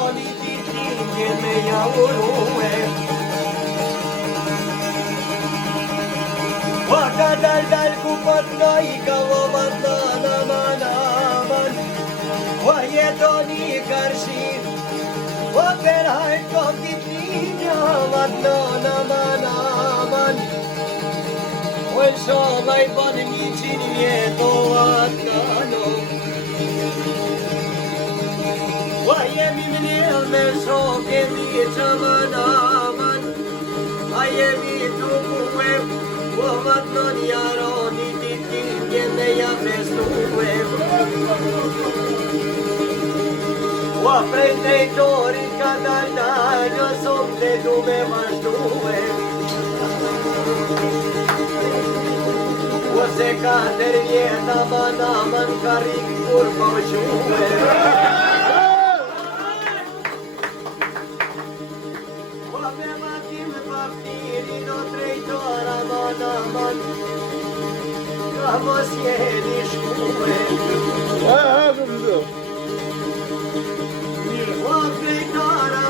roni ti tinge me ja urue. O ka dal ku pat noi ka o vatnan aman aman. O jetoni karshi, o peraj to ti tinge vatnan aman aman. O inshallah I ban 100 vjet o vatnano. O jemi mnirë me shoke di që më naman. A jemi të kuve, o vatnon jaroni ti tinge me ja festuve. O prej drejtorit ka dal som të du me vazhduve. O se 4 vjet aman ka rik kur po quve. Paftiri do drejtor aman ka mos jeni shkuve.